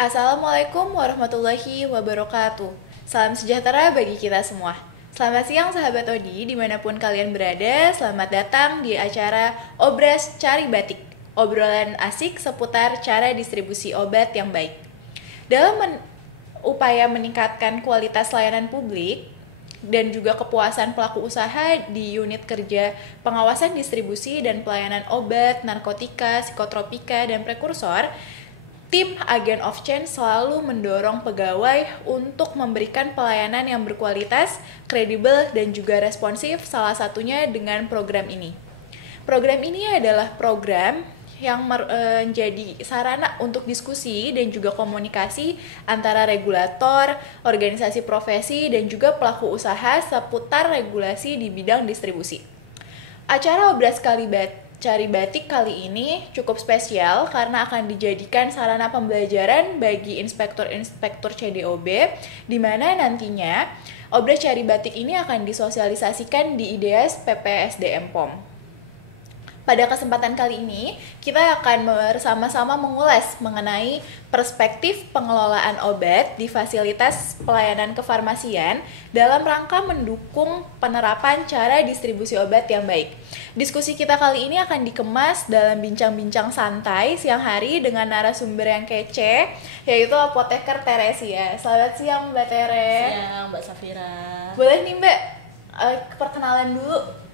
Assalamualaikum warahmatullahi wabarakatuh. Salam sejahtera bagi kita semua. Selamat siang sahabat Odi, dimanapun kalian berada. Selamat datang di acara Obras Cari Batik, obrolan asik seputar cara distribusi obat yang baik. Dalam upaya meningkatkan kualitas layanan publik dan juga kepuasan pelaku usaha di unit kerja pengawasan distribusi dan pelayanan obat, narkotika, psikotropika, dan prekursor, tim Agent of Change selalu mendorong pegawai untuk memberikan pelayanan yang berkualitas, kredibel, dan juga responsif, salah satunya dengan program ini. Program ini adalah program yang menjadi sarana untuk diskusi dan juga komunikasi antara regulator, organisasi profesi, dan juga pelaku usaha seputar regulasi di bidang distribusi. Acara Obras Cari Batik kali ini cukup spesial karena akan dijadikan sarana pembelajaran bagi inspektur-inspektur CDOB, di mana nantinya Obras Cari Batik ini akan disosialisasikan di IDEAS PPSDM POM. Pada kesempatan kali ini, kita akan bersama-sama mengulas mengenai perspektif pengelolaan obat di fasilitas pelayanan kefarmasian dalam rangka mendukung penerapan cara distribusi obat yang baik. Diskusi kita kali ini akan dikemas dalam bincang-bincang santai siang hari dengan narasumber yang kece, yaitu Apoteker Teresia. Selamat siang Mbak Tere. Siang Mbak Safira. Boleh nih Mbak, perkenalan dulu.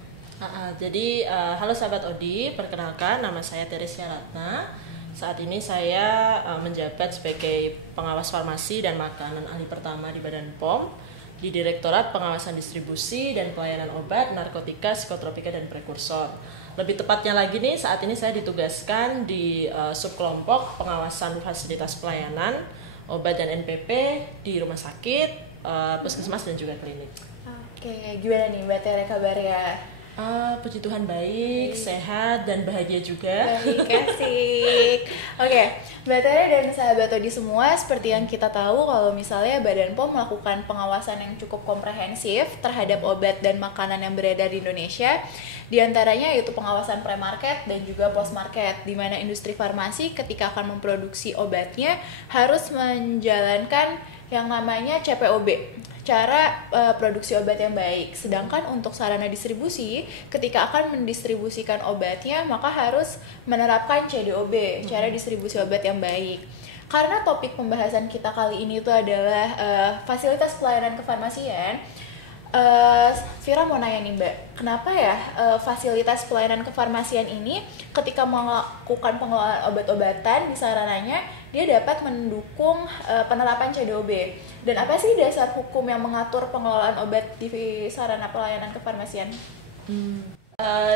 Jadi halo sahabat Odi, perkenalkan nama saya Teresia Ratna. Saat ini saya menjabat sebagai pengawas farmasi dan makanan ahli pertama di Badan POM di Direktorat Pengawasan Distribusi dan Pelayanan Obat, Narkotika, Psikotropika, dan Prekursor. Lebih tepatnya lagi nih, saat ini saya ditugaskan di subkelompok pengawasan fasilitas pelayanan obat dan NPP di rumah sakit, puskesmas, dan juga klinik. Oke, gimana nih Mbak Tere kabarnya? Puji Tuhan baik, sehat, dan bahagia juga. Baik, asik. Oke, Mbak Tere dan sahabat Odi semua, seperti yang kita tahu kalau misalnya Badan POM melakukan pengawasan yang cukup komprehensif terhadap obat dan makanan yang beredar di Indonesia, di antaranya yaitu pengawasan pre-market dan juga post-market, di mana industri farmasi ketika akan memproduksi obatnya harus menjalankan yang namanya CPOB, cara produksi obat yang baik. Sedangkan untuk sarana distribusi, ketika akan mendistribusikan obatnya, maka harus menerapkan CDOB, cara distribusi obat yang baik. Karena topik pembahasan kita kali ini itu adalah fasilitas pelayanan kefarmasian, Vira mau nanya nih Mbak, kenapa ya fasilitas pelayanan kefarmasian ini ketika melakukan pengelolaan obat-obatan di sarananya, dia dapat mendukung penerapan CDOB? Dan apa sih dasar hukum yang mengatur pengelolaan obat di sarana pelayanan kefarmasian?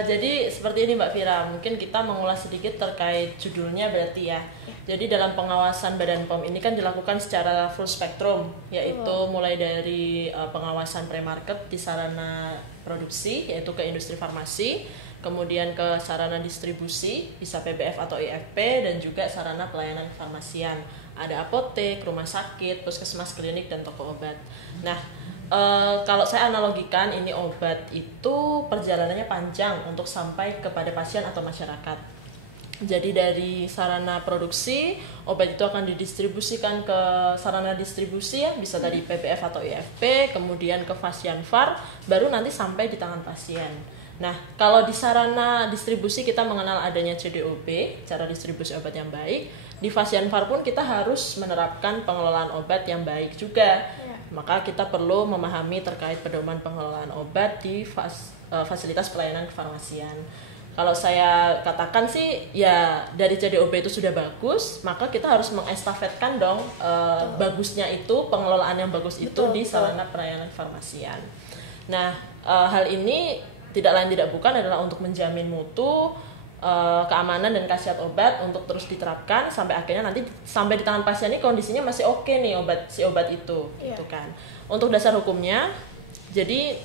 Jadi seperti ini Mbak Vira, mungkin kita mengulas sedikit terkait judulnya berarti ya. Jadi dalam pengawasan Badan POM ini kan dilakukan secara full spektrum, yaitu mulai dari pengawasan pre-market di sarana produksi, yaitu ke industri farmasi, kemudian ke sarana distribusi, bisa PBF atau IFP, dan juga sarana pelayanan farmasian. Ada apotek, rumah sakit, puskesmas, klinik, dan toko obat. Nah, kalau saya analogikan, ini obat itu perjalanannya panjang untuk sampai kepada pasien atau masyarakat. Jadi dari sarana produksi, obat itu akan didistribusikan ke sarana distribusi ya, bisa dari PPF atau IFP, kemudian ke Fasianfar, baru nanti sampai di tangan pasien. Nah, kalau di sarana distribusi kita mengenal adanya CDOB, cara distribusi obat yang baik. Di Fasianfar pun kita harus menerapkan pengelolaan obat yang baik juga. Maka kita perlu memahami terkait pedoman pengelolaan obat di fasilitas pelayanan kefarmasian. Kalau saya katakan sih ya dari CDOB itu sudah bagus, maka kita harus mengestafetkan dong bagusnya itu, pengelolaan yang bagus itu di sarana pelayanan farmasian. Nah, hal ini tidak lain tidak bukan adalah untuk menjamin mutu, keamanan dan khasiat obat untuk terus diterapkan sampai akhirnya nanti sampai di tangan pasien ini kondisinya masih oke nih obat itu, gitu kan. Untuk dasar hukumnya, jadi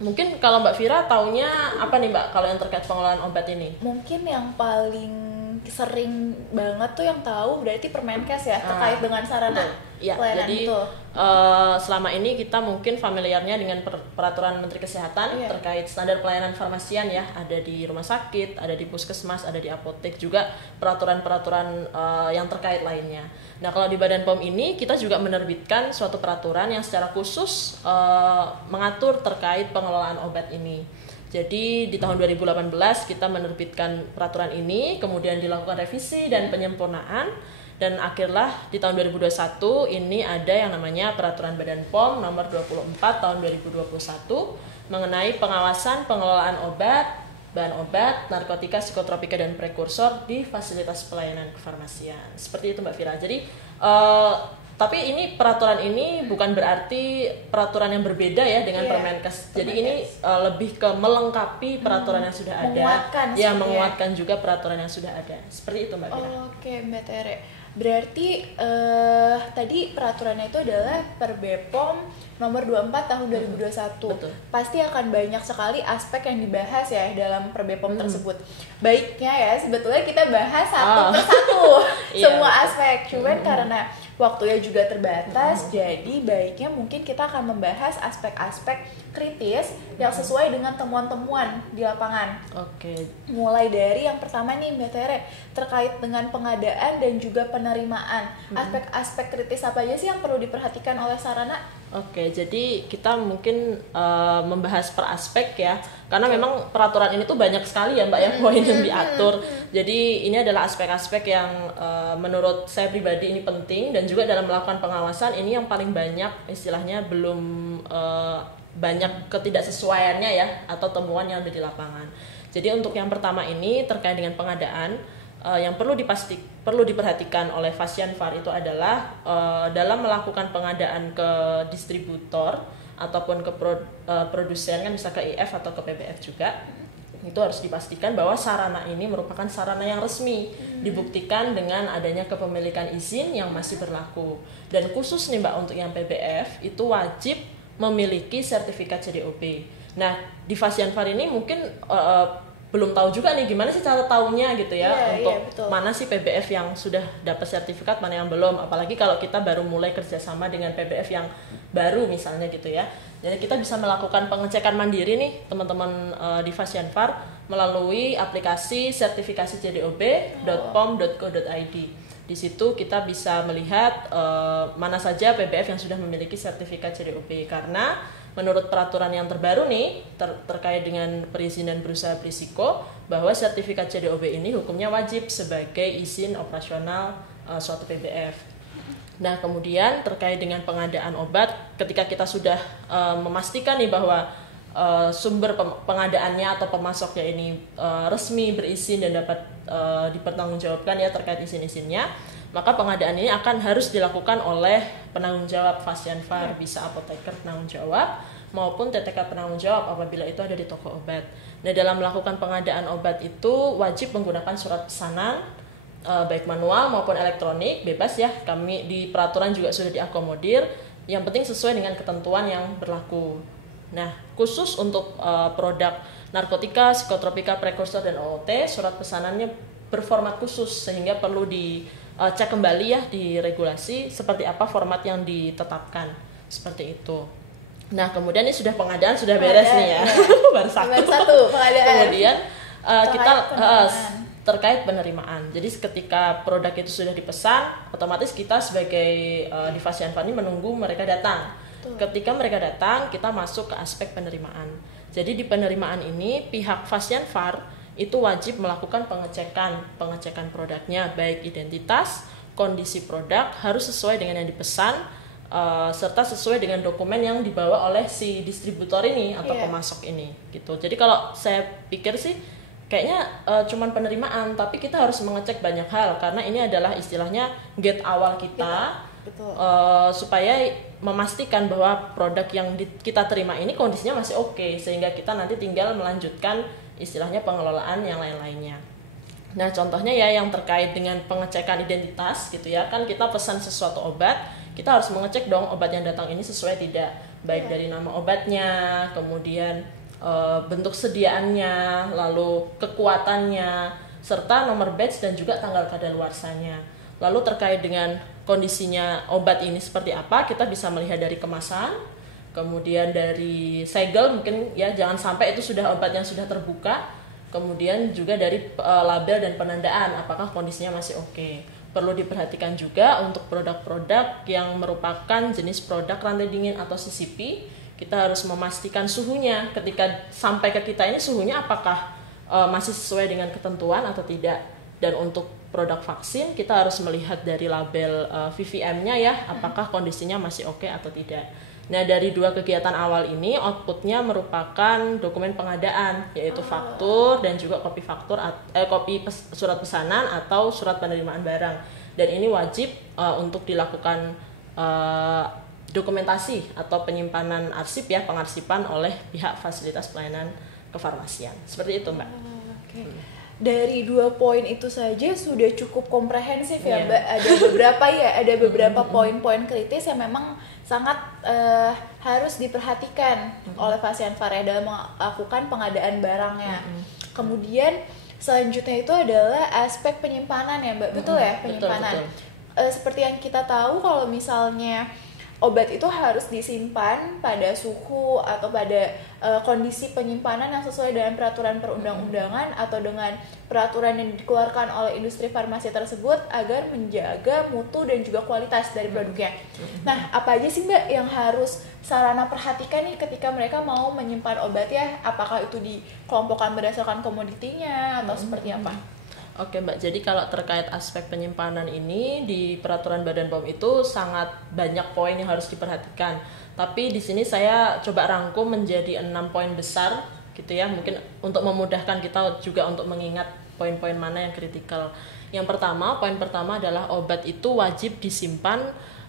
mungkin kalau Mbak Vira taunya apa nih Mbak kalau yang terkait pengelolaan obat ini? Mungkin yang paling sering banget tuh yang tahu berarti Permenkes ya terkait dengan sarana ya, pelayanan jadi itu. Selama ini kita mungkin familiarnya dengan peraturan Menteri Kesehatan terkait standar pelayanan farmasian ya, ada di rumah sakit, ada di puskesmas, ada di apotek, juga peraturan-peraturan yang terkait lainnya. Nah, kalau di Badan POM ini kita juga menerbitkan suatu peraturan yang secara khusus mengatur terkait pengelolaan obat ini. Jadi di tahun 2018 kita menerbitkan peraturan ini, kemudian dilakukan revisi dan penyempurnaan, dan akhirlah di tahun 2021 ini ada yang namanya Peraturan Badan POM nomor 24 tahun 2021 mengenai pengawasan pengelolaan obat, bahan obat, narkotika, psikotropika, dan prekursor di fasilitas pelayanan kefarmasian. Seperti itu Mbak Vira. Jadi tapi ini peraturan ini bukan berarti peraturan yang berbeda ya dengan Permenkes. Jadi ini lebih ke melengkapi peraturan yang sudah ada, menguatkan juga peraturan yang sudah ada. Seperti itu Mbak Vira. Oke Mbak Tere. Berarti tadi peraturannya itu adalah Per BPOM nomor 24 tahun 2021. Betul. Pasti akan banyak sekali aspek yang dibahas ya dalam Per BPOM tersebut. Baiknya ya sebetulnya kita bahas satu persatu semua aspek. Cuman karena waktunya juga terbatas, jadi baiknya mungkin kita akan membahas aspek-aspek kritis yang sesuai dengan temuan-temuan di lapangan. Oke. Mulai dari yang pertama nih Mbak Tere, terkait dengan pengadaan dan juga penerimaan. Aspek-aspek kritis apa aja sih yang perlu diperhatikan oleh sarana? Oke, jadi kita mungkin membahas per aspek ya, karena memang peraturan ini tuh banyak sekali ya Mbak ya poin yang diatur. Jadi ini adalah aspek-aspek yang menurut saya pribadi ini penting, dan juga dalam melakukan pengawasan ini yang paling banyak istilahnya belum banyak ketidaksesuaiannya ya, atau temuan yang ada di lapangan. Jadi untuk yang pertama ini terkait dengan pengadaan, yang perlu diperhatikan oleh Fasianfar itu adalah dalam melakukan pengadaan ke distributor ataupun ke produsen, kan bisa ke IF atau ke PBF juga, itu harus dipastikan bahwa sarana ini merupakan sarana yang resmi, dibuktikan dengan adanya kepemilikan izin yang masih berlaku. Dan khusus nih Mbak, untuk yang PBF itu wajib memiliki sertifikat CDOB. Nah, di Fasianfar ini mungkin belum tahu juga nih gimana sih cara tahunya gitu ya, untuk mana sih PBF yang sudah dapat sertifikat, mana yang belum, apalagi kalau kita baru mulai kerjasama dengan PBF yang baru misalnya gitu ya. Jadi kita bisa melakukan pengecekan mandiri nih teman-teman di Fasianfar melalui aplikasi sertifikasi cdob.pom.go.id. Di situ kita bisa melihat mana saja PBF yang sudah memiliki sertifikat CDOB, karena menurut peraturan yang terbaru nih terkait dengan perizinan berusaha berisiko, bahwa sertifikat CDOB ini hukumnya wajib sebagai izin operasional suatu PBF. Nah, kemudian terkait dengan pengadaan obat, ketika kita sudah memastikan nih bahwa sumber pengadaannya atau pemasoknya ini resmi, berizin, dan dapat dipertanggungjawabkan ya terkait izin-izinnya, maka pengadaan ini akan harus dilakukan oleh penanggung jawab Fasianfar, bisa apoteker penanggung jawab maupun TTK penanggung jawab apabila itu ada di toko obat. Nah, dalam melakukan pengadaan obat itu wajib menggunakan surat pesanan, baik manual maupun elektronik, bebas ya. Kami di peraturan juga sudah diakomodir, yang penting sesuai dengan ketentuan yang berlaku. Nah, khusus untuk produk narkotika, psikotropika, prekursor, dan OOT, surat pesanannya berformat khusus, sehingga perlu dicek kembali ya di regulasi seperti apa format yang ditetapkan, seperti itu. Nah, kemudian ini sudah pengadaan sudah beres nih ya, baru satu pengadaan. Kemudian kita terkait penerimaan. Jadi ketika produk itu sudah dipesan, otomatis kita sebagai di Fasianfar ini menunggu mereka datang. Ketika mereka datang, kita masuk ke aspek penerimaan. Jadi di penerimaan ini pihak Fasianfar itu wajib melakukan pengecekan produknya, baik identitas, kondisi produk harus sesuai dengan yang dipesan, serta sesuai dengan dokumen yang dibawa oleh si distributor ini atau pemasok ini gitu. Jadi kalau saya pikir sih kayaknya cuman penerimaan, tapi kita harus mengecek banyak hal, karena ini adalah istilahnya gate awal kita. Betul. Supaya memastikan bahwa produk yang kita terima ini kondisinya masih oke, sehingga kita nanti tinggal melanjutkan istilahnya pengelolaan yang lain-lainnya. Nah, contohnya ya yang terkait dengan pengecekan identitas gitu ya, kan kita pesan sesuatu obat, kita harus mengecek dong obat yang datang ini sesuai tidak, baik dari nama obatnya, kemudian bentuk sediaannya, lalu kekuatannya, serta nomor batch dan juga tanggal kadaluarsanya. Lalu terkait dengan kondisinya obat ini seperti apa, kita bisa melihat dari kemasan, kemudian dari segel mungkin ya, jangan sampai itu sudah obat yang sudah terbuka, kemudian juga dari label dan penandaan apakah kondisinya masih oke. Perlu diperhatikan juga untuk produk-produk yang merupakan jenis produk rantai dingin atau CCP, kita harus memastikan suhunya ketika sampai ke kita ini suhunya apakah masih sesuai dengan ketentuan atau tidak. Dan untuk produk vaksin kita harus melihat dari label VVM-nya ya, apakah kondisinya masih oke atau tidak. Nah, dari dua kegiatan awal ini outputnya merupakan dokumen pengadaan, yaitu faktur dan juga kopi faktur, surat pesanan atau surat penerimaan barang. Dan ini wajib untuk dilakukan dokumentasi atau penyimpanan arsip ya, pengarsipan oleh pihak fasilitas pelayanan kefarmasian. Seperti itu, Mbak. Okay. Dari 2 poin itu saja sudah cukup komprehensif ya, Mbak. Ada beberapa poin-poin kritis yang memang sangat harus diperhatikan oleh pasien Fareh dalam melakukan pengadaan barangnya. Kemudian selanjutnya itu adalah aspek penyimpanan ya, Mbak. Betul ya, penyimpanan. Betul. Seperti yang kita tahu kalau misalnya obat itu harus disimpan pada suhu atau pada kondisi penyimpanan yang sesuai dengan peraturan perundang-undangan atau dengan peraturan yang dikeluarkan oleh industri farmasi tersebut agar menjaga mutu dan juga kualitas dari produknya. Nah, apa aja sih Mbak yang harus sarana perhatikan nih ketika mereka mau menyimpan obat ya? Apakah itu dikelompokkan berdasarkan komoditinya atau seperti apa? Oke Mbak, jadi kalau terkait aspek penyimpanan ini di peraturan Badan POM itu sangat banyak poin yang harus diperhatikan. Tapi di sini saya coba rangkum menjadi 6 poin besar gitu ya, mungkin untuk memudahkan kita juga untuk mengingat poin-poin mana yang kritikal. Yang pertama, poin pertama adalah obat itu wajib disimpan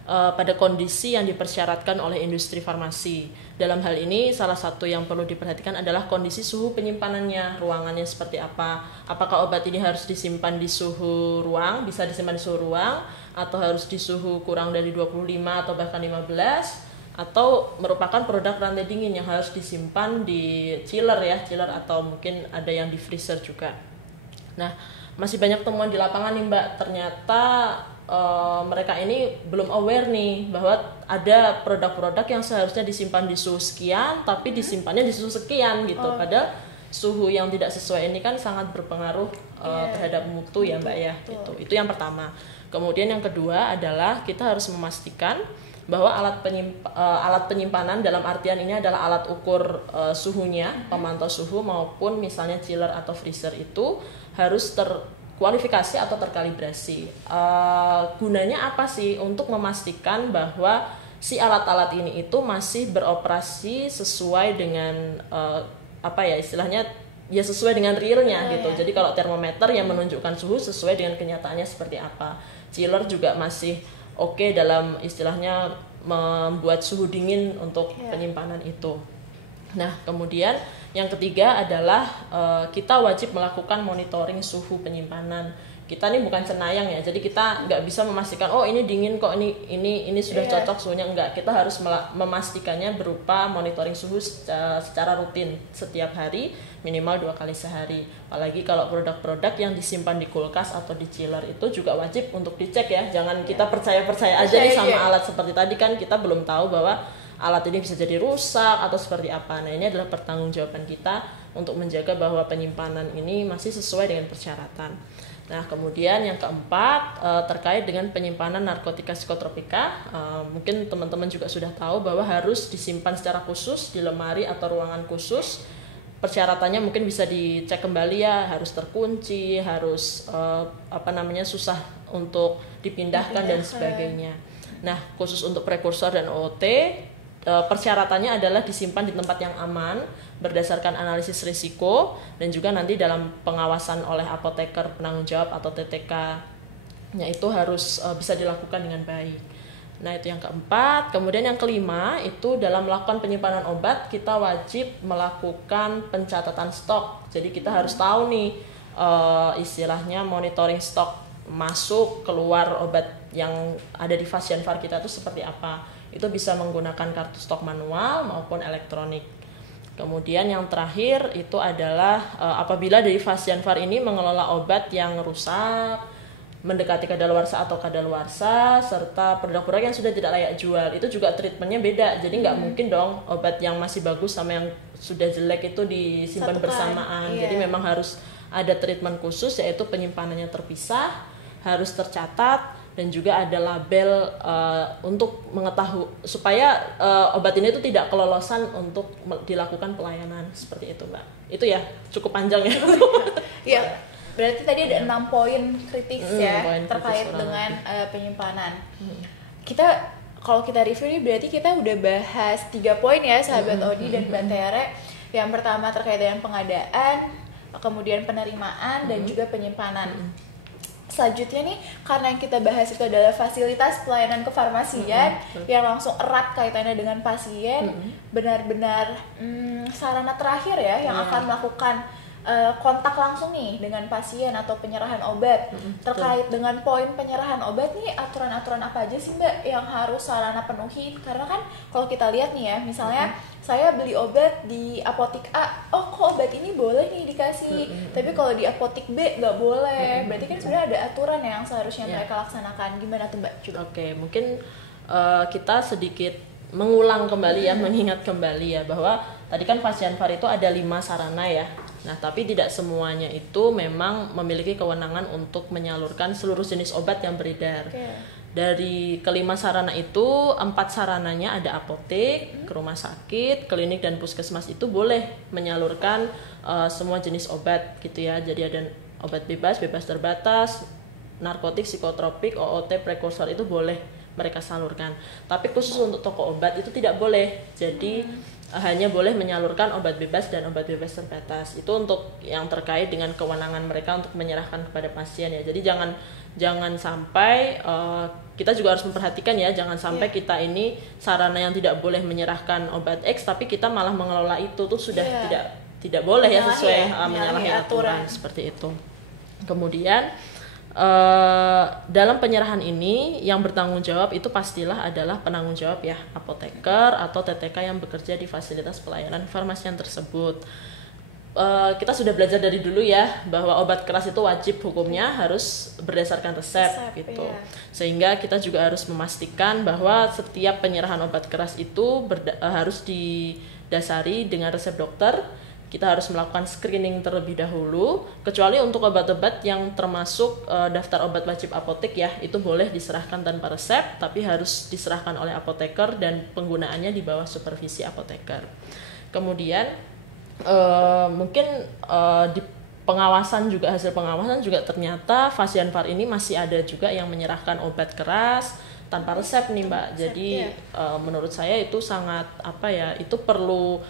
pada kondisi yang dipersyaratkan oleh industri farmasi. Dalam hal ini salah satu yang perlu diperhatikan adalah kondisi suhu penyimpanannya, ruangannya seperti apa. Apakah obat ini harus disimpan di suhu ruang, bisa disimpan di suhu ruang, atau harus di suhu kurang dari 25 atau bahkan 15, atau merupakan produk rantai dingin yang harus disimpan di chiller ya, chiller atau mungkin ada yang di freezer juga. Nah, masih banyak temuan di lapangan nih Mbak, ternyata mereka ini belum aware nih bahwa ada produk-produk yang seharusnya disimpan di suhu sekian tapi disimpannya di suhu sekian gitu. Padahal suhu yang tidak sesuai ini kan sangat berpengaruh terhadap mutu ya Mbak ya. Itu yang pertama. Kemudian yang kedua adalah kita harus memastikan bahwa alat penyimpanan dalam artian ini adalah alat ukur suhunya, pemantau suhu maupun misalnya chiller atau freezer itu harus terkualifikasi atau terkalibrasi. Gunanya apa sih? Untuk memastikan bahwa si alat-alat ini itu masih beroperasi sesuai dengan istilahnya ya sesuai dengan realnya gitu. Jadi kalau termometer yang menunjukkan suhu sesuai dengan kenyataannya seperti apa. Chiller juga masih oke dalam istilahnya membuat suhu dingin untuk penyimpanan itu. Nah, kemudian yang ketiga adalah kita wajib melakukan monitoring suhu penyimpanan. Kita ini bukan cenayang ya, jadi kita nggak bisa memastikan oh ini dingin kok, ini sudah cocok suhunya, enggak. Kita harus memastikannya berupa monitoring suhu secara rutin setiap hari, minimal 2 kali sehari. Apalagi kalau produk-produk yang disimpan di kulkas atau di chiller itu juga wajib untuk dicek ya. Jangan kita percaya aja nih sama alat seperti tadi, kan kita belum tahu bahwa alat ini bisa jadi rusak atau seperti apa. Nah, ini adalah pertanggungjawaban kita untuk menjaga bahwa penyimpanan ini masih sesuai dengan persyaratan. Nah, kemudian yang keempat terkait dengan penyimpanan narkotika psikotropika, mungkin teman-teman juga sudah tahu bahwa harus disimpan secara khusus di lemari atau ruangan khusus. Persyaratannya mungkin bisa dicek kembali ya, harus terkunci, harus susah untuk dipindahkan dan sebagainya. Nah, khusus untuk prekursor dan OOT, persyaratannya adalah disimpan di tempat yang aman berdasarkan analisis risiko dan juga nanti dalam pengawasan oleh apoteker penanggung jawab atau TTK-nya itu harus bisa dilakukan dengan baik. Nah, itu yang keempat. Kemudian yang kelima itu dalam melakukan penyimpanan obat kita wajib melakukan pencatatan stok. Jadi kita harus tahu nih istilahnya monitoring stok masuk keluar obat yang ada di Fasianfar kita itu seperti apa. Itu bisa menggunakan kartu stok manual maupun elektronik. Kemudian yang terakhir itu adalah apabila dari Fasianfar ini mengelola obat yang rusak, mendekati kadaluarsa atau kadaluarsa, serta produk-produk yang sudah tidak layak jual, itu juga treatmentnya beda. Jadi nggak mungkin dong obat yang masih bagus sama yang sudah jelek itu disimpan bersamaan. Jadi memang harus ada treatment khusus, yaitu penyimpanannya terpisah, harus tercatat, dan juga ada label untuk mengetahui supaya obat ini itu tidak kelolosan untuk dilakukan pelayanan seperti itu, Mbak. Itu ya cukup panjang ya. Iya. Berarti tadi ada 6 poin kritis ya poin terkait kritis dengan penyimpanan. Kalau kita review nih berarti kita udah bahas 3 poin ya sahabat Odi dan Mbak Tere. Yang pertama terkait dengan pengadaan, kemudian penerimaan dan juga penyimpanan. Selanjutnya nih, karena yang kita bahas itu adalah fasilitas pelayanan kefarmasian yang langsung erat kaitannya dengan pasien, benar-benar sarana terakhir ya yang akan melakukan kontak langsung nih dengan pasien atau penyerahan obat. Terkait dengan poin penyerahan obat nih, aturan-aturan apa aja sih Mbak yang harus sarana penuhi? Karena kan kalau kita lihat nih ya, misalnya saya beli obat di apotik A, oh kok obat ini boleh nih dikasih, tapi kalau di apotik B nggak boleh. Berarti kan sebenarnya ada aturan yang seharusnya mereka laksanakan. Gimana tuh Mbak? Coba. Oke, mungkin kita sedikit mengulang kembali ya, mengingat kembali ya bahwa tadi kan Fasianfar itu ada 5 sarana ya. Nah, tapi tidak semuanya itu memang memiliki kewenangan untuk menyalurkan seluruh jenis obat yang beredar. Dari kelima sarana itu, 4 sarananya ada apotek, ke rumah sakit, klinik dan puskesmas itu boleh menyalurkan semua jenis obat gitu ya. Jadi ada obat bebas, bebas terbatas, narkotik, psikotropik, OOT, prekursor itu boleh mereka salurkan. Tapi khusus untuk toko obat itu tidak boleh. Jadi hanya boleh menyalurkan obat bebas dan obat bebas terbatas. Itu untuk yang terkait dengan kewenangan mereka untuk menyerahkan kepada pasien ya. Jadi jangan sampai kita juga harus memperhatikan ya, jangan sampai kita ini sarana yang tidak boleh menyerahkan obat X tapi kita malah mengelola itu tuh sudah tidak boleh ya, sesuai menyalahi aturan seperti itu. Kemudian dalam penyerahan ini yang bertanggung jawab itu pastilah adalah penanggung jawab ya, apoteker atau TTK yang bekerja di fasilitas pelayanan kefarmasian tersebut. Kita sudah belajar dari dulu ya bahwa obat keras itu wajib hukumnya harus berdasarkan resep gitu. Sehingga kita juga harus memastikan bahwa setiap penyerahan obat keras itu harus didasari dengan resep dokter. Kita harus melakukan screening terlebih dahulu, kecuali untuk obat-obat yang termasuk daftar obat wajib apotek ya, itu boleh diserahkan tanpa resep, tapi harus diserahkan oleh apoteker dan penggunaannya di bawah supervisi apoteker. Kemudian mungkin di pengawasan juga, hasil pengawasan juga ternyata Fasianfar ini masih ada juga yang menyerahkan obat keras tanpa resep nih Mbak. Jadi menurut saya itu sangat itu perlu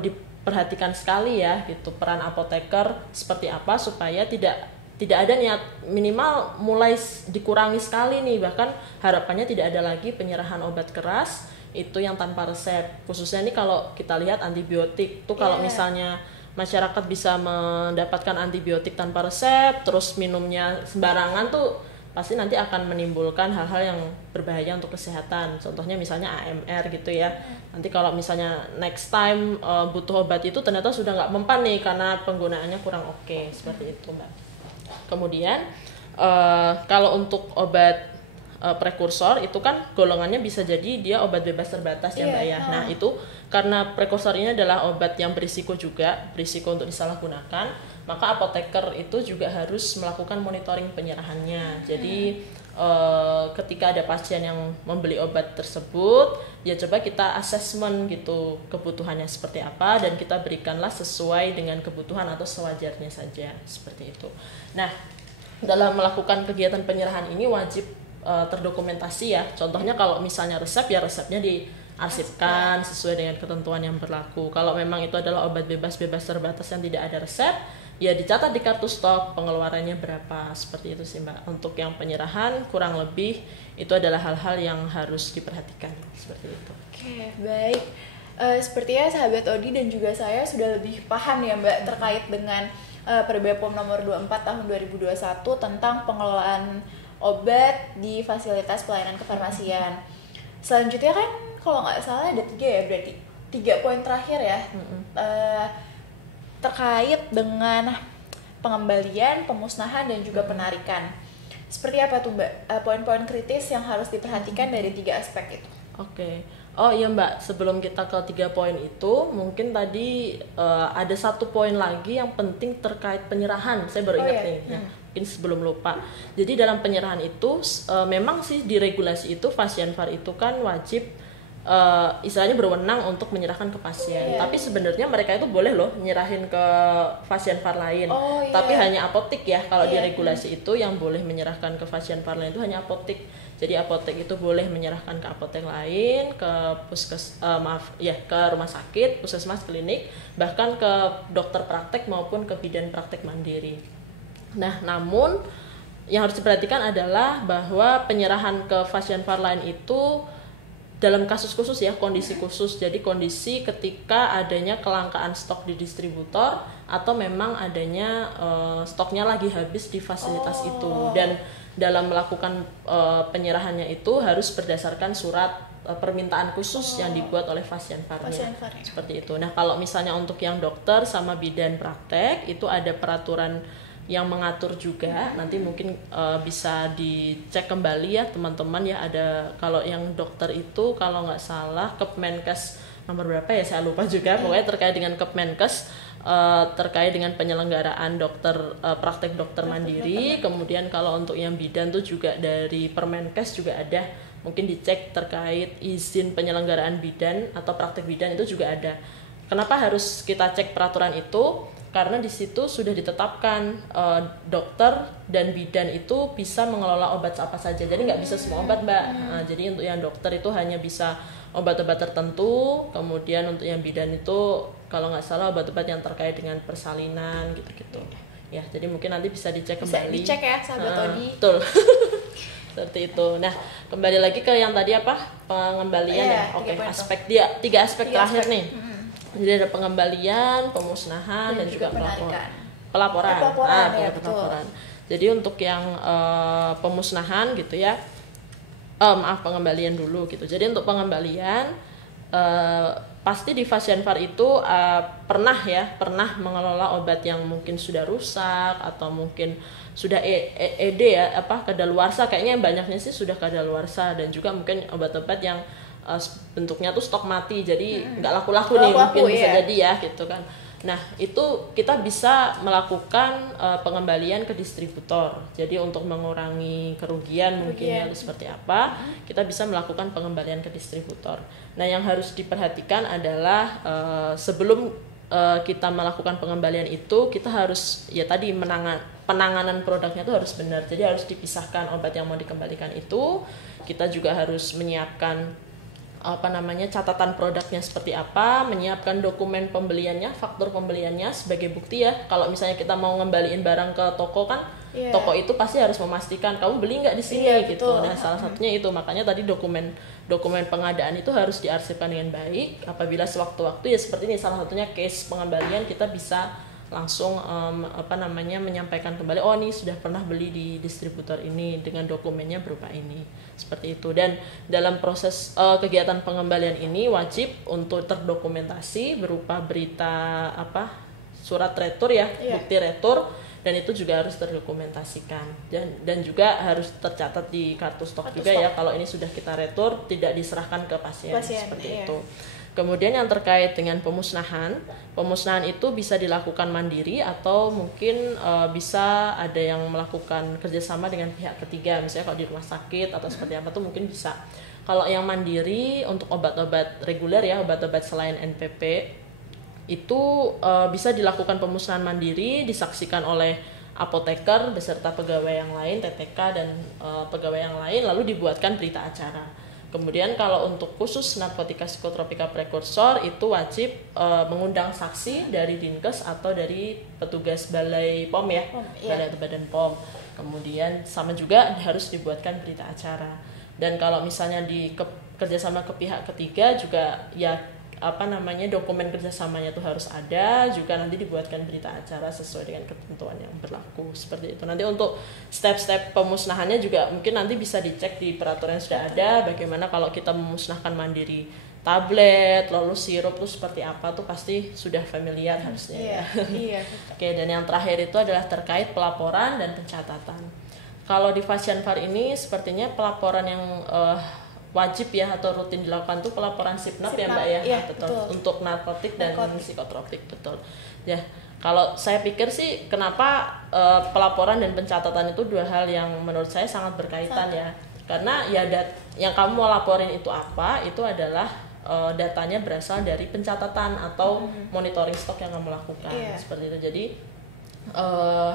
diperhatikan sekali ya gitu, peran apoteker seperti apa supaya tidak ada niat, minimal mulai dikurangi sekali nih, bahkan harapannya tidak ada lagi penyerahan obat keras itu yang tanpa resep. Khususnya nih kalau kita lihat antibiotik tuh, kalau misalnya masyarakat bisa mendapatkan antibiotik tanpa resep terus minumnya sembarangan tuh pasti nanti akan menimbulkan hal-hal yang berbahaya untuk kesehatan. Contohnya misalnya AMR gitu ya. Nanti kalau misalnya next time butuh obat itu ternyata sudah nggak mempan nih karena penggunaannya kurang oke. Seperti itu Mbak. Kemudian kalau untuk obat prekursor itu kan golongannya bisa jadi dia obat bebas terbatas ya Mbak ya. Nah itu karena prekursor ini adalah obat yang berisiko untuk disalahgunakan, maka apoteker itu juga harus melakukan monitoring penyerahannya. Jadi ketika ada pasien yang membeli obat tersebut, ya coba kita assessment gitu kebutuhannya seperti apa dan kita berikanlah sesuai dengan kebutuhan atau sewajarnya saja, seperti itu. Nah, dalam melakukan kegiatan penyerahan ini wajib terdokumentasi ya. Contohnya kalau misalnya resep, ya resepnya diarsipkan sesuai dengan ketentuan yang berlaku. Kalau memang itu adalah obat bebas terbatas yang tidak ada resep, ya dicatat di kartu stok pengeluarannya berapa. Seperti itu sih Mbak. Untuk yang penyerahan kurang lebih itu adalah hal-hal yang harus diperhatikan. Seperti itu. Oke, baik. Sepertinya sahabat Odi dan juga saya sudah lebih paham ya Mbak terkait dengan Perda POM nomor 24 tahun 2021 tentang pengelolaan obat di fasilitas pelayanan kefarmasian. Selanjutnya kan kalau nggak salah ada 3 ya, berarti 3 poin terakhir ya. Terkait dengan pengembalian, pemusnahan dan juga penarikan. Seperti apa tuh Mbak poin-poin kritis yang harus diperhatikan dari 3 aspek itu? Oke. Oh iya Mbak, sebelum kita ke 3 poin itu, mungkin tadi ada 1 poin lagi yang penting terkait penyerahan. Saya baru ingat nih, ya, mungkin sebelum lupa. Jadi dalam penyerahan itu, memang sih di regulasi itu Fasianfar itu kan wajib istilahnya berwenang untuk menyerahkan ke pasien. Tapi sebenarnya mereka itu boleh loh nyerahin ke Fasianfar lain. Tapi hanya apotik ya. Kalau di regulasi itu yang boleh menyerahkan ke Fasianfar lain itu hanya apotik. Jadi apotek itu boleh menyerahkan ke apotek lain, ke ke rumah sakit, puskesmas, klinik, bahkan ke dokter praktek maupun ke bidan praktek mandiri. Nah, namun yang harus diperhatikan adalah bahwa penyerahan ke Fasianfar lain itu dalam kasus khusus ya, kondisi khusus. Jadi kondisi ketika adanya kelangkaan stok di distributor atau memang adanya stoknya lagi habis di fasilitas itu. Dan dalam melakukan penyerahannya itu harus berdasarkan surat permintaan khusus yang dibuat oleh Fasianfarnya. Seperti itu. Nah, kalau misalnya untuk yang dokter sama bidan praktek itu ada peraturan yang mengatur juga. Nanti mungkin bisa dicek kembali ya teman-teman ya. Ada kalau yang dokter itu kalau nggak salah Kepmenkes nomor berapa ya, saya lupa juga. Pokoknya terkait dengan Kepmenkes terkait dengan penyelenggaraan praktek dokter mandiri. Kemudian kalau untuk yang bidan tuh juga dari Permenkes juga ada, mungkin dicek terkait izin penyelenggaraan bidan atau praktek bidan itu juga ada. Kenapa harus kita cek peraturan itu? Karena di situ sudah ditetapkan dokter dan bidan itu bisa mengelola obat apa saja. Jadi nggak bisa semua obat, Mbak. Jadi untuk yang dokter itu hanya bisa obat-obat tertentu. Kemudian untuk yang bidan itu kalau nggak salah obat-obat yang terkait dengan persalinan gitu-gitu. Ya, jadi mungkin nanti bisa dicek kembali. Bisa dicek ya, sahabat Odi. Betul. Seperti itu. Nah, kembali lagi ke yang tadi apa? Pengembalian ya. Oke, tiga aspek terakhir nih. Jadi ada pengembalian, pemusnahan dan juga pelaporan. Pelaporan. Jadi untuk yang pemusnahan gitu ya, pengembalian dulu gitu. Jadi untuk pengembalian pasti di Fasianfar itu pernah mengelola obat yang mungkin sudah rusak atau mungkin sudah kadaluarsa. Kayaknya banyaknya sih sudah kadaluarsa, dan juga mungkin obat-obat yang bentuknya tuh stok mati, jadi nggak laku-laku nih mungkin bisa jadi ya gitu kan. Nah, itu kita bisa melakukan pengembalian ke distributor. Jadi untuk mengurangi kerugian mungkin atau seperti apa, kita bisa melakukan pengembalian ke distributor. Nah, yang harus diperhatikan adalah sebelum kita melakukan pengembalian itu, kita harus ya tadi penanganan produknya itu harus benar. Jadi harus dipisahkan obat yang mau dikembalikan itu. Kita juga harus menyiapkan catatan produknya seperti apa, menyiapkan dokumen pembeliannya, faktur pembeliannya sebagai bukti ya. Kalau misalnya kita mau ngembaliin barang ke toko kan, toko itu pasti harus memastikan kamu beli nggak di sini gitu. Betul. Nah, salah satunya itu, makanya tadi dokumen pengadaan itu harus diarsipkan dengan baik. Apabila sewaktu-waktu ya seperti ini, salah satunya case pengembalian, kita bisa langsung menyampaikan kembali, oh ini sudah pernah beli di distributor ini dengan dokumennya berupa ini, seperti itu. Dan dalam proses kegiatan pengembalian ini wajib untuk terdokumentasi berupa berita surat retur ya, bukti retur, dan itu juga harus terdokumentasikan dan juga harus tercatat di kartu stok juga ya. Kalau ini sudah kita retur, tidak diserahkan ke pasien seperti itu. Kemudian yang terkait dengan pemusnahan itu bisa dilakukan mandiri atau mungkin bisa ada yang melakukan kerjasama dengan pihak ketiga, misalnya kalau di rumah sakit atau seperti apa tuh mungkin bisa. Kalau yang mandiri untuk obat-obat reguler ya, obat-obat selain NPP itu bisa dilakukan pemusnahan mandiri, disaksikan oleh apoteker beserta pegawai yang lain, TTK dan pegawai yang lain, lalu dibuatkan berita acara. Kemudian kalau untuk khusus narkotika psikotropika prekursor itu wajib mengundang saksi dari Dinkes atau dari petugas Balai POM ya, Balai atau Badan POM. Kemudian sama juga harus dibuatkan berita acara. Dan kalau misalnya kerjasama ke pihak ketiga juga ya dokumen kerjasamanya itu harus ada, juga nanti dibuatkan berita acara sesuai dengan ketentuan yang berlaku seperti itu. Nanti untuk step-step pemusnahannya juga mungkin nanti bisa dicek di peraturan yang sudah ada, bagaimana kalau kita memusnahkan mandiri tablet, lalu sirup itu seperti apa tuh pasti sudah familiar harusnya. Iya. Oke, dan yang terakhir itu adalah terkait pelaporan dan pencatatan. Kalau di Fasianfar ini sepertinya pelaporan yang wajib ya atau rutin dilakukan tuh pelaporan SIPNAP ya Mbak ya, iya, betul. Untuk narkotik dan psikotropik, betul. Ya, kalau saya pikir sih kenapa pelaporan dan pencatatan itu dua hal yang menurut saya sangat berkaitan ya. Karena ya yang kamu mau laporin itu apa, itu adalah datanya berasal dari pencatatan atau monitoring stok yang kamu lakukan, seperti itu. Jadi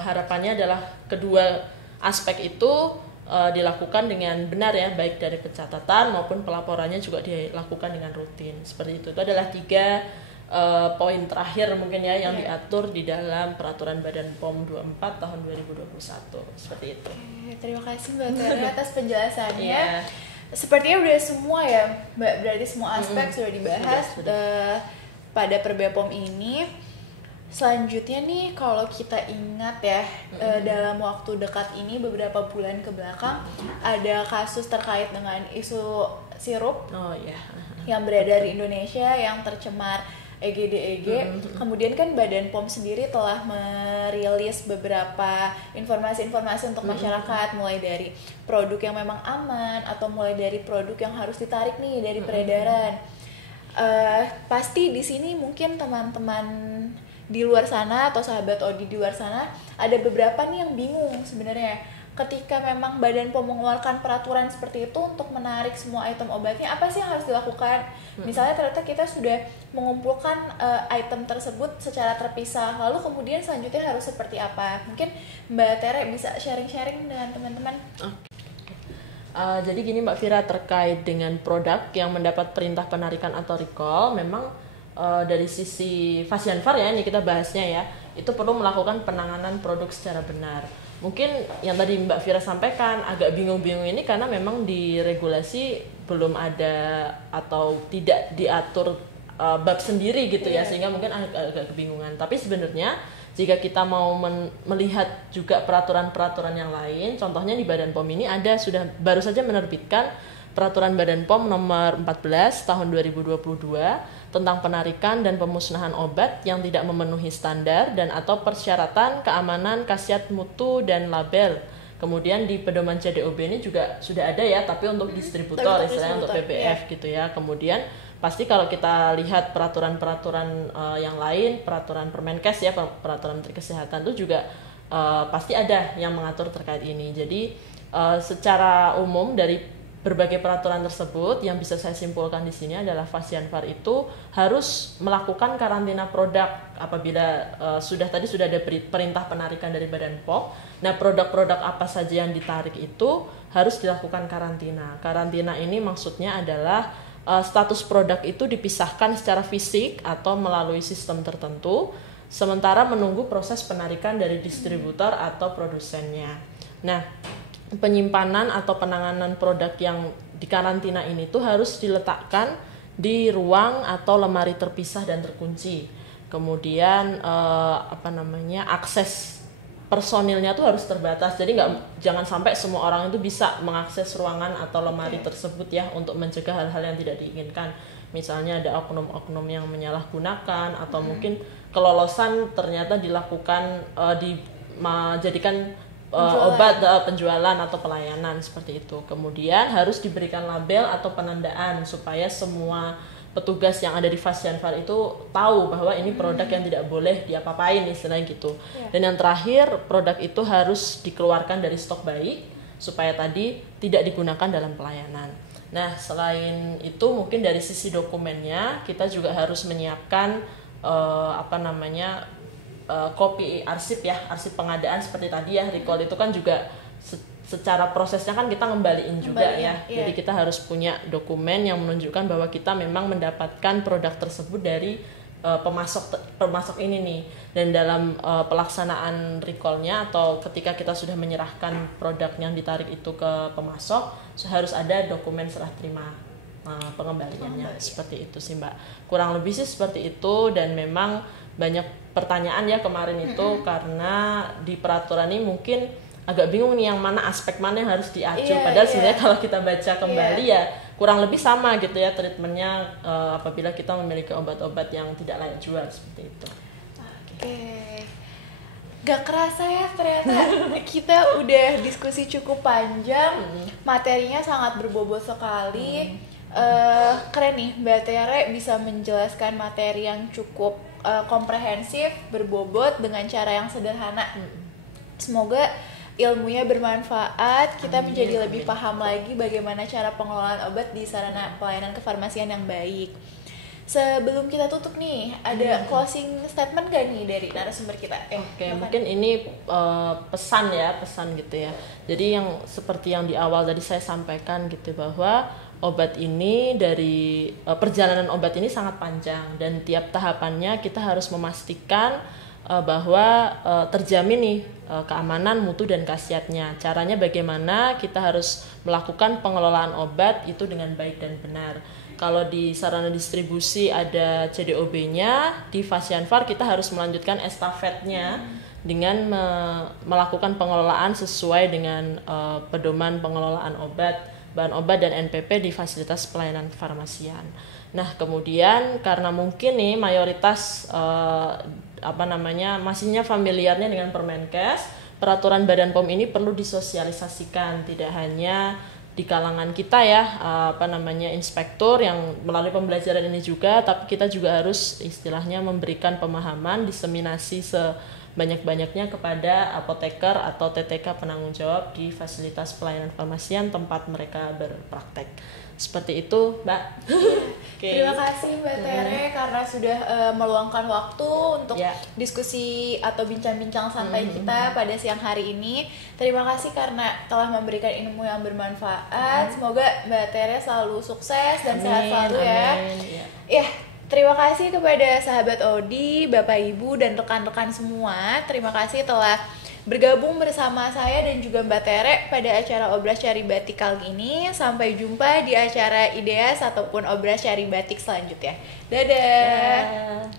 harapannya adalah kedua aspek itu dilakukan dengan benar ya, baik dari pencatatan maupun pelaporannya juga dilakukan dengan rutin seperti itu. Itu adalah 3 poin terakhir mungkin ya yang diatur di dalam peraturan Badan POM 24 tahun 2021 seperti itu. Terima kasih Mbak Tera atas penjelasannya. Sepertinya udah semua ya Mbak, berarti semua aspek sudah dibahas pada POM ini. Selanjutnya nih, kalau kita ingat ya, dalam waktu dekat ini beberapa bulan ke belakang ada kasus terkait dengan isu sirup yang beredar di Indonesia yang tercemar EGDEG. Kemudian kan Badan POM sendiri telah merilis beberapa informasi-informasi untuk masyarakat, mulai dari produk yang memang aman atau mulai dari produk yang harus ditarik nih dari peredaran. Pasti di sini mungkin teman-teman di luar sana atau sahabat Odi di luar sana ada beberapa nih yang bingung sebenarnya ketika memang Badan POM mengeluarkan peraturan seperti itu untuk menarik semua item obatnya, apa sih yang harus dilakukan? Misalnya ternyata kita sudah mengumpulkan item tersebut secara terpisah, lalu kemudian selanjutnya harus seperti apa? Mungkin Mbak Tere bisa sharing-sharing dengan teman-teman. Jadi gini Mbak Vira, terkait dengan produk yang mendapat perintah penarikan atau recall, memang dari sisi Fasianfar ya, ini kita bahasnya ya, itu perlu melakukan penanganan produk secara benar. Mungkin yang tadi Mbak Vira sampaikan agak bingung-bingung ini karena memang di regulasi belum ada atau tidak diatur bab sendiri gitu ya, sehingga mungkin agak kebingungan. Tapi sebenarnya jika kita mau melihat juga peraturan-peraturan yang lain, contohnya di Badan POM ini sudah baru saja menerbitkan Peraturan Badan POM nomor 14 tahun 2022 tentang penarikan dan pemusnahan obat yang tidak memenuhi standar dan atau persyaratan keamanan, khasiat mutu dan label. Kemudian di pedoman CDOB ini juga sudah ada ya, tapi untuk distributor, istilahnya untuk PBF gitu ya. Kemudian pasti kalau kita lihat peraturan-peraturan yang lain, peraturan Permenkes ya, peraturan Menteri Kesehatan itu juga pasti ada yang mengatur terkait ini. Jadi secara umum dari berbagai peraturan tersebut yang bisa saya simpulkan di sini adalah Fasianfar itu harus melakukan karantina produk apabila sudah ada perintah penarikan dari Badan POM. Nah, produk-produk apa saja yang ditarik itu harus dilakukan karantina. Karantina ini maksudnya adalah status produk itu dipisahkan secara fisik atau melalui sistem tertentu sementara menunggu proses penarikan dari distributor atau produsennya. Nah, penyimpanan atau penanganan produk yang dikarantina ini tuh harus diletakkan di ruang atau lemari terpisah dan terkunci. Kemudian akses personilnya tuh harus terbatas. Jadi jangan sampai semua orang itu bisa mengakses ruangan atau lemari tersebut ya, untuk mencegah hal-hal yang tidak diinginkan. Misalnya ada oknum-oknum yang menyalahgunakan atau mungkin kelolosan ternyata dilakukan dijadikan obat penjualan atau pelayanan seperti itu. Kemudian harus diberikan label atau penandaan supaya semua petugas yang ada di Fasianfar itu tahu bahwa ini produk yang tidak boleh diapa-apain istilahnya gitu. Dan yang terakhir, produk itu harus dikeluarkan dari stok baik supaya tadi tidak digunakan dalam pelayanan. Nah, selain itu mungkin dari sisi dokumennya kita juga harus menyiapkan kopi arsip pengadaan seperti tadi ya, recall itu kan juga secara prosesnya kan kita ngembaliin juga ya. Jadi kita harus punya dokumen yang menunjukkan bahwa kita memang mendapatkan produk tersebut dari pemasok ini nih. Dan dalam pelaksanaan recallnya atau ketika kita sudah menyerahkan produk yang ditarik itu ke pemasok, harus ada dokumen serah terima pengembaliannya. Seperti itu sih Mbak, kurang lebih sih seperti itu. Dan memang banyak pertanyaan ya kemarin itu karena di peraturan ini mungkin agak bingung nih yang mana aspek mana yang harus diacu. Padahal sebenarnya kalau kita baca kembali ya kurang lebih sama gitu ya treatmentnya apabila kita memiliki obat-obat yang tidak layak jual seperti itu. Gak kerasa ya ternyata kita udah diskusi cukup panjang, materinya sangat berbobot sekali. Keren nih Mbak Tere bisa menjelaskan materi yang cukup komprehensif, berbobot dengan cara yang sederhana. Semoga ilmunya bermanfaat, kita menjadi lebih paham lagi bagaimana cara pengelolaan obat di sarana pelayanan kefarmasian yang baik. Sebelum kita tutup nih, ada closing statement gak nih dari narasumber kita? Oke, mungkin ini pesan gitu ya. Jadi yang seperti yang di awal tadi saya sampaikan gitu, bahwa obat ini dari perjalanan obat ini sangat panjang dan tiap tahapannya kita harus memastikan bahwa terjamin nih keamanan, mutu dan khasiatnya. Caranya bagaimana kita harus melakukan pengelolaan obat itu dengan baik dan benar. Kalau di sarana distribusi ada CDOB-nya, di Fasianfar kita harus melanjutkan estafetnya dengan melakukan pengelolaan sesuai dengan pedoman pengelolaan obat, bahan obat dan NPP di fasilitas pelayanan kefarmasian. Nah, kemudian karena mungkin nih mayoritas masihnya familiarnya dengan Permenkes, peraturan Badan POM ini perlu disosialisasikan tidak hanya di kalangan kita ya, inspektur yang melalui pembelajaran ini juga, tapi kita juga harus istilahnya memberikan pemahaman, diseminasi sebanyak-banyaknya kepada apoteker atau TTK penanggung jawab di fasilitas pelayanan farmasian tempat mereka berpraktek. Seperti itu, Mbak. Terima kasih Mbak Tere karena sudah meluangkan waktu untuk diskusi atau bincang-bincang santai kita pada siang hari ini. Terima kasih karena telah memberikan ilmu yang bermanfaat. Semoga Mbak Tere selalu sukses dan sehat selalu ya. Ya, terima kasih kepada sahabat Odi, Bapak Ibu dan rekan-rekan semua. Terima kasih telah bergabung bersama saya dan juga Mbak Tere pada acara Obras Cari Batik kali ini. Sampai jumpa di acara IDEAS ataupun Obras Cari Batik selanjutnya. Dadah.